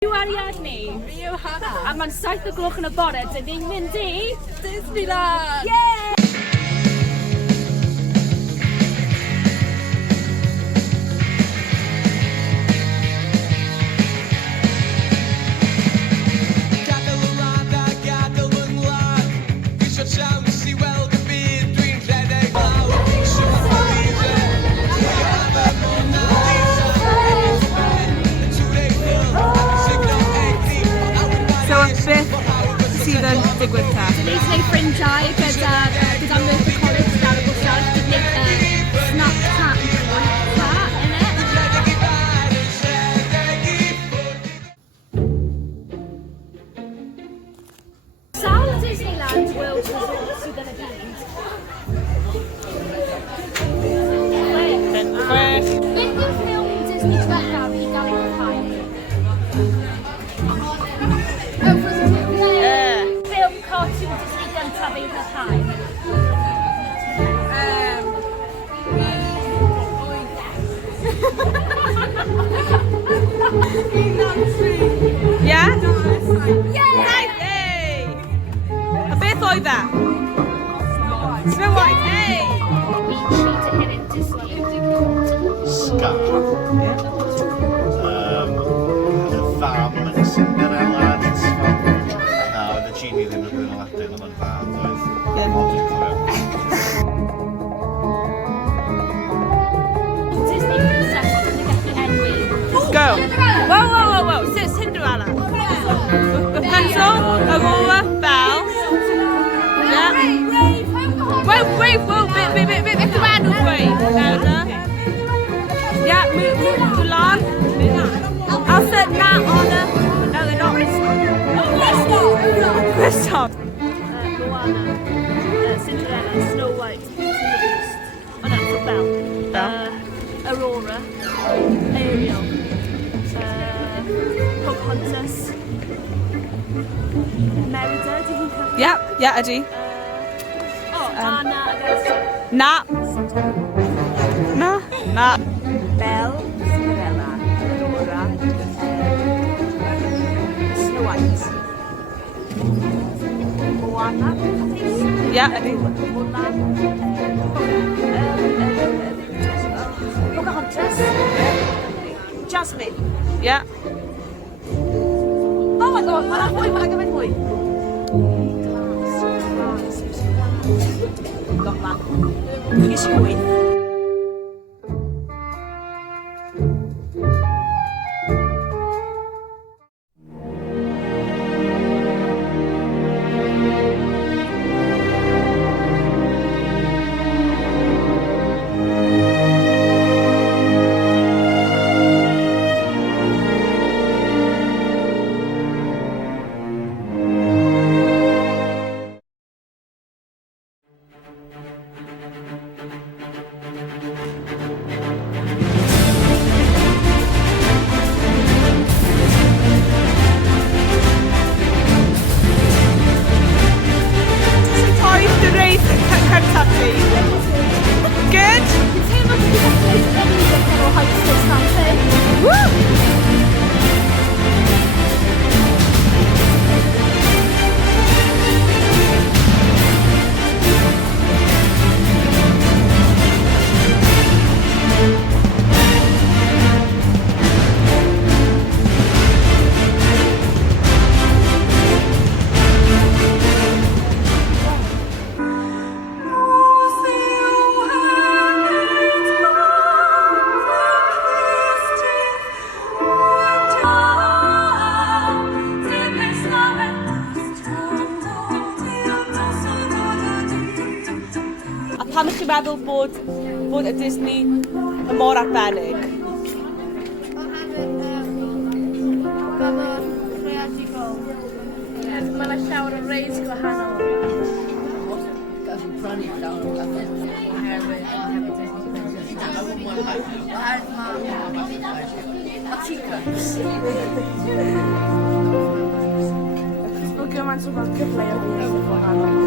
Yw Ariadne. Fi yw Hannah. A mae'n 7:00 yn y bore, dyn ni'n mynd i Disneyland! Yeah! Gadael y wlad a gadael fy ngwlad. Dwi isio siawns i weld y byd, dwi'n rhedeg lawr. Isio Lisa, dwi am y Mona Lisa. Ennill ben, y tŵr Eiffel, signo egni. So, beth sydd yn digwydd ta? Dyn ni'n gwneud ffrindiau gyda Merthyr College gan y bwsiad. Dyn ni'n Snapchat in it. Rhedeg i Paris, rhedeg i ffwrdd. Sawl Disneyland World Resort sydd yn y byd? Beth yw'r ffilm Disney diwethaf i gael ei ryddhau? Ffilm cartoon Disney gyntaf ei ryddhau? Ie? Yay! A beth oedd e? Snow White, hey! Each need to hit in Disney. Scar. Y fam yn Cinderella. Na, oedd y genie ddim yn rhywun Aladdin, oedd yn fam, oedd. Ie. Oedd yn cofio. Disney princess yn gallu enwi. Go! Whoa! Cinderella. Rapunzel, Aurora, Belle. Yeah. Wait, whoa, bit random wait. Yeah, Mulan. Elsa, Anna. No, they're not. Kristoff. Moana, Cinderella, Snow White, Beauty and the Beast. Oh no, for Belle. Aurora, Ariel, Pocahontas, Merida, did he come? Yeah, ydy. Anna, I guess. Na. Belle, Cinderella, Aurora, Snow White, Moana, I think. Yeah, ydy. Mulan, Pocahontas, Jasmine. Yeah. Oh my god, mae'n gymaint mwy. Got that. Ges i 8. Toys to raise Kentucky. Good. Teimlo bod fi'n gallu gwneud o Heights to Stanley. Woo! A pam ych chi'n meddwl bod y Disney yn mor arbennig? Creadigol. Mae yna llawer o reis gwahanol. Mae gymaint o gyfle o reis gwahanol.